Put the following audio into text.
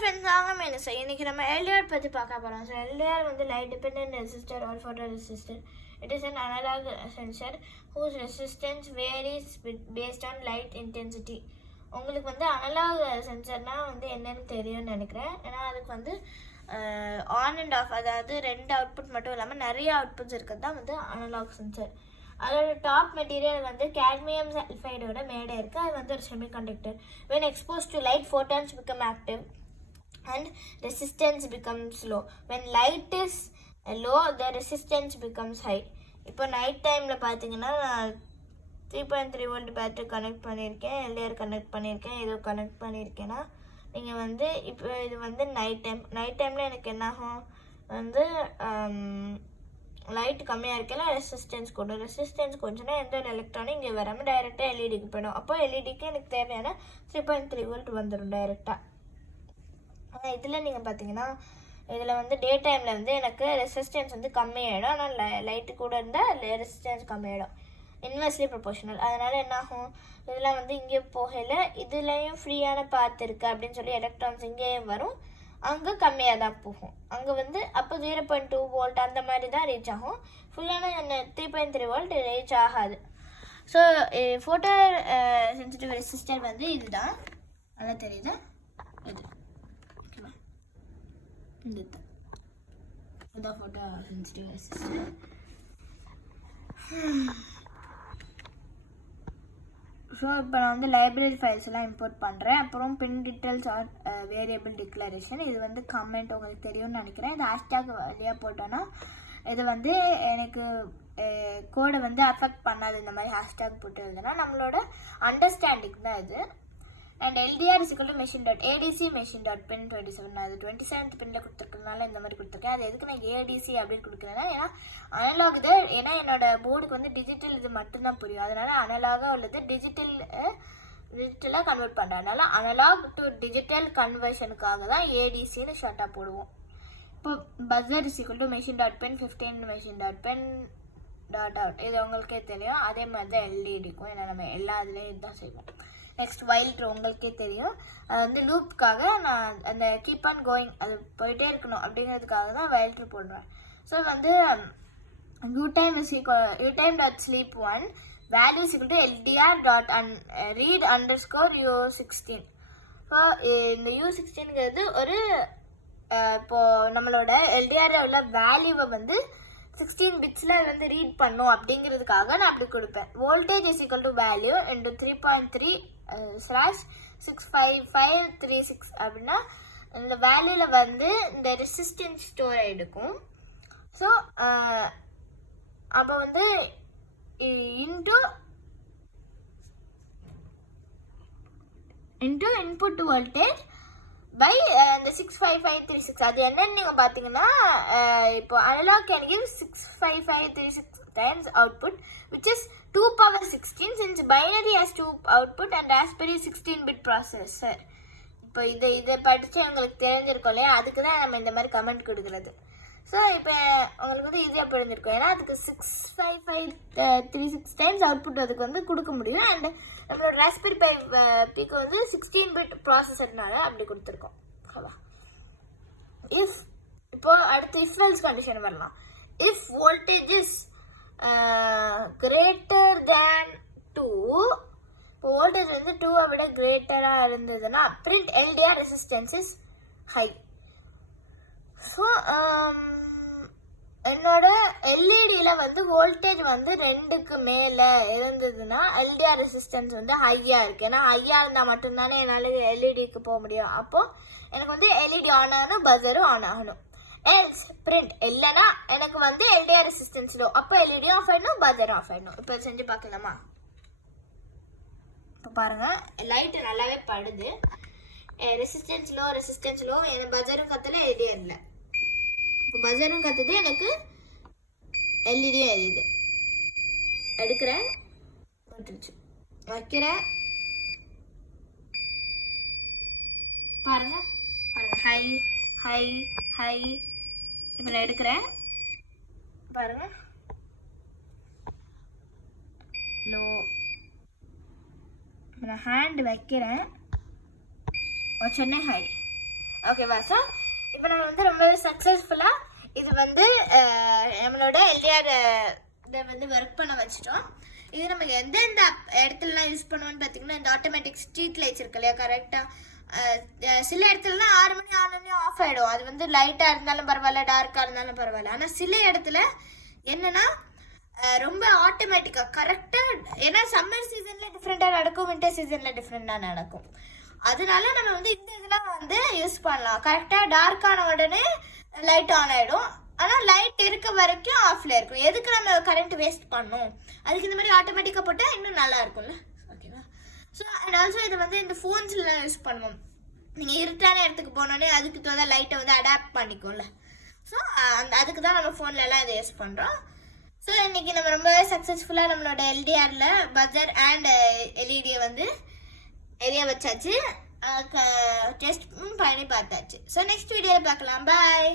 Friends, நாங்கள் mains இன்னைக்கு நம்ம எல்டிஆர் பற்றி பார்க்க போகிறோம். ஸோ எல்டிஆர் வந்து light dependent resistor R photo resistor. It is an analog sensor whose resistance varies based on light intensity. உங்களுக்கு வந்து அனலாக் சென்சர்னால் வந்து என்னென்னு தெரியும்னு நினைக்கிறேன். ஏன்னா அதுக்கு வந்து ஆன் அண்ட் ஆஃப், அதாவது ரெண்டு அவுட்புட் மட்டும் இல்லாமல் நிறைய அவுட்புட்ஸ் இருக்கிறது தான் வந்து அனலாக் சென்சர். அதோட டாப் மெட்டீரியல் வந்து கேட்மியம் சல்ஃபைடோட மேடை இருக்குது. அது வந்து ஒரு semiconductor. when exposed to light, photons become active and resistance becomes low. when light is low, the resistance becomes high. இப்போ நைட் டைமில் பார்த்தீங்கன்னா நான் 3.3 வோல்ட் பேட்டரி கனெக்ட் பண்ணியிருக்கேன், எல்டிஆர் கனெக்ட் பண்ணியிருக்கேன், ஏதோ கனெக்ட் பண்ணியிருக்கேன்னா நீங்கள் வந்து இப்போ இது வந்து நைட் டைமில் எனக்கு என்னாகும் வந்து லைட் கம்மியாக இருக்கல ரெசிஸ்டன்ஸ் கூடும். ரெசிஸ்டன்ஸ் கொஞ்சம்னா எந்த ஒரு எலக்ட்ரானிக் இங்கே வராமல் டைரெக்டாக எல்இடிக்கு போயிடும். அப்போ எல்இடிக்கு எனக்கு தேவையான 3.3 வோல்ட் வந்துடும் டைரெக்டாக. ஆனால் இதில் நீங்கள் பார்த்தீங்கன்னா இதில் வந்து டே டைமில் வந்து எனக்கு ரெசிஸ்டன்ஸ் வந்து கம்மியாகிடும். ஆனால் லைட்டு கூட இருந்தால் ரெசிஸ்டன்ஸ் கம்மியாகிடும். Inversely proportional. அதனால் என்னாகும், இதெல்லாம் வந்து இங்கே போகல, இதுலேயும் ஃப்ரீயான பாத் இருக்குது அப்படின்னு சொல்லி எலக்ட்ரான்ஸ் இங்கேயும் வரும், அங்கே கம்மியாக தான் போகும். அங்கே வந்து அப்போ 0.2 வோல்ட் அந்த மாதிரி தான் ரீச் ஆகும். ஃபுல்லான 3.3 வோல்ட் ரீச் ஆகாது. ஸோ ஃபோட்டோ சென்சிட்டிவ் ரெசிஸ்டர் வந்து இதுதான். நல்லா தெரியுதா? இது ஓகேவா? இதுதான் ஃபோட்டோ சென்சிட்டிவ் ரெசிஸ்டர். ஸோ இப்போ நான் வந்து லைப்ரரி ஃபைல்ஸ் எல்லாம் இம்போர்ட் பண்ணுறேன். அப்புறம் பின் டீட்டெயில்ஸ் ஆர் வேரியபிள் டிக்ளரேஷன். இது வந்து கமெண்ட் உங்களுக்கு தெரியும்னு நினைக்கிறேன். இது ஹேஷ்டேக் வழியாக போட்டோன்னா இது வந்து எனக்கு கோடை வந்து அஃபெக்ட் பண்ணாது. இந்த மாதிரி ஹேஷ்டேக் போட்டு எழுதுனா நம்மளோட அண்டர்ஸ்டாண்டிங் தான் இது. And LDR is equal to machine dot ADC machine dot pin 27. நான் அது 27th பின்னில் கொடுத்துருக்கனால இந்த மாதிரி கொடுத்துருக்கேன். அது எதுக்கு நான் ஏடிசி அப்படின்னு கொடுக்குறேன்னா, ஏன்னா அனலாக் இது. ஏன்னா என்னோட போர்டுக்கு வந்து டிஜிட்டல் இது மட்டும்தான் புரியும். அதனால அனலாகாக உள்ளது டிஜிட்டலாக கன்வெர்ட் பண்ணுறேன். அதனால அனலாக் டு டிஜிட்டல் கன்வர்ஷனுக்காக தான் ஏடிசின்னு ஷார்ட்டாக போடுவோம். இப்போ buzzer is equal to machine dot pin 15 machine dot pin dot out. இது உங்களுக்கே தெரியும். அதே மாதிரி தான் எல்இடிக்கும். ஏன்னா நம்ம எல்லா இதுலேயும் இதுதான் செய்வோம். நெக்ஸ்ட் வைல் ட்ரூ உங்களுக்கே தெரியும். அது வந்து லூப்புக்காக நான் அந்த கீப் ஆன் கோயிங், அது போயிட்டே இருக்கணும் அப்படிங்கிறதுக்காக தான் வைல் ட்ரூ போடுறேன். ஸோ வந்து uTime dot sleep 1 value equal to LTR dot read underscore U16. So இந்த U16ங்கிறது ஒரு இப்போது நம்மளோட எல்டிஆர் உள்ள வேல்யூவை வந்து 16 பிட்ஸில் அது வந்து ரீட் பண்ணும் அப்படிங்கிறதுக்காக நான் அப்படி கொடுப்பேன். Voltage is equal to value into 3.3/65536 அப்படின்னா இந்த வேல்யூவில் வந்து இந்த ரெசிஸ்டன்ஸ் ஸ்டோர் ஆகிடுக்கும். ஸோ அப்போ வந்து இன்டு இன்புட் வோல்டேஜ் பை இந்த 65536. அது என்னன்னு நீங்கள் பார்த்தீங்கன்னா, இப்போ analog can give 65536 times output which is 2 power 16 since binary has 2 output and Raspberry 16-bit processor. இப்போ இதை படித்து உங்களுக்கு தெரிஞ்சிருக்கோம் இல்லையா, அதுக்கு தான் நம்ம இந்த மாதிரி கமெண்ட் கொடுக்குறது. ஸோ இப்போ உங்களுக்கு வந்து ஈஸியாக புரிஞ்சிருக்கும். ஏன்னா அதுக்கு 65536 times அவுட்புட் அதுக்கு வந்து கொடுக்க முடியும். அண்ட் நம்மளோட ராஸ்பெரி பைக்கு வந்து 16-bit ப்ராசஸர்னால அப்படி கொடுத்துருக்கோம். ஓகேவா? இப்போ அடுத்து இஃப் எல்ஸ் கண்டிஷன் வரலாம். If voltage is greater than 2, இப்போ வோல்டேஜ் வந்து 2-ஐ விட கிரேட்டராக இருந்ததுன்னா print LTR resistance is high. So என்னோட எல்இடியில் வந்து வோல்டேஜ் வந்து 2க்கு மேலே இருந்ததுன்னா எல்டிஆர் ரெசிஸ்டன்ஸ் வந்து ஹையாக இருக்குது. ஏன்னா ஹையாக இருந்தால் மட்டும்தானே என்னால் எல்இடிக்கு போக முடியும். அப்போது எனக்கு வந்து எல்இடி ஆன் ஆகணும், பஸரும் ஆன் ஆகணும். எல்ஸ் பிரிண்ட் இல்லைன்னா எனக்கு வந்து எல்டிஆர் ரெசிஸ்டன்ஸ் லோ, அப்போ எல்இடியும் ஆஃப் ஆகிடணும், பஸரும் ஆஃப் ஆகிடணும். இப்போ செஞ்சு பார்க்கலாமா? இப்போ பாருங்கள், லைட்டு நல்லாவே படுது. ரெசிஸ்டன்ஸ் லோ எனக்கு பஸரும் கத்தல, எல்இடியும் இல்லை. இப்போ பஸரும் கத்துது, எனக்கு எல்இடியும் எரியுது. எடுக்கிறேன், போட்டுருச்சு, வைக்கிறேன். பாருங்க ஹை ஹை ஹை. இப்போ நான் எடுக்கிறேன், பாருங்க லோ. நான் ஹேண்ட் வைக்கிறேன், சென்னை ஹை. ஓகேவா? ஸோ இப்போ நம்ம வந்து ரொம்பவே சக்ஸஸ்ஃபுல்லாக இது வந்து நம்மளோட எல்டிஆர் இதை வந்து ஒர்க் பண்ண வச்சிட்டோம். இது நம்ம எந்தெந்த இடத்துலலாம் யூஸ் பண்ணுவோம்னு பார்த்தீங்கன்னா, இந்த ஆட்டோமேட்டிக் ஸ்ட்ரீட் லைட்ஸ் இருக்கு இல்லையா, கரெக்டாக சில இடத்துலலாம் 6 மணி ஆனோடனே ஆஃப் ஆகிடும். அது வந்து லைட்டாக இருந்தாலும் பரவாயில்ல, டார்க்காக இருந்தாலும் பரவாயில்ல. ஆனால் சில இடத்துல என்னன்னா ரொம்ப ஆட்டோமேட்டிக்காக கரெக்டாக, ஏன்னா சம்மர் சீசனில் டிஃப்ரெண்ட்டாக நடக்கும், வின்டர் சீசனில் டிஃப்ரெண்ட்டாக நடக்கும். அதனால நம்ம வந்து இந்த இதெல்லாம் வந்து யூஸ் பண்ணலாம். கரெக்டாக டார்க்கான உடனே லைட் ஆன் ஆகிடும். ஆனால் லைட் இருக்க வரைக்கும் ஆஃப்ல இருக்கும். எதுக்கு நம்ம கரண்ட் வேஸ்ட் பண்ணணும்? அதுக்கு இந்த மாதிரி ஆட்டோமேட்டிக்காக போட்டால் இன்னும் நல்லா இருக்கும்ல. ஓகேவா? ஸோ அண்ட் ஆல்சோ இதை வந்து இந்த ஃபோன்ஸ்லாம் யூஸ் பண்ணுவோம். நீங்கள் இருட்டான இடத்துக்கு போனோடனே அதுக்கு தான் லைட்டை வந்து அடாப்ட் பண்ணிக்கும்ல. ஸோ அதுக்கு தான் நம்ம ஃபோன்லலாம் இதை யூஸ் பண்ணுறோம். ஸோ இன்னைக்கு நம்ம ரொம்ப சக்ஸஸ்ஃபுல்லாக நம்மளோட எல்டிஆரில் பஜர் அண்ட் எல்இடியை வந்து எரிய வச்சாச்சு, டெஸ்ட் பண்ணி பார்த்தாச்சு. ஸோ நெக்ஸ்ட் வீடியோவில் பார்க்கலாம். பாய்.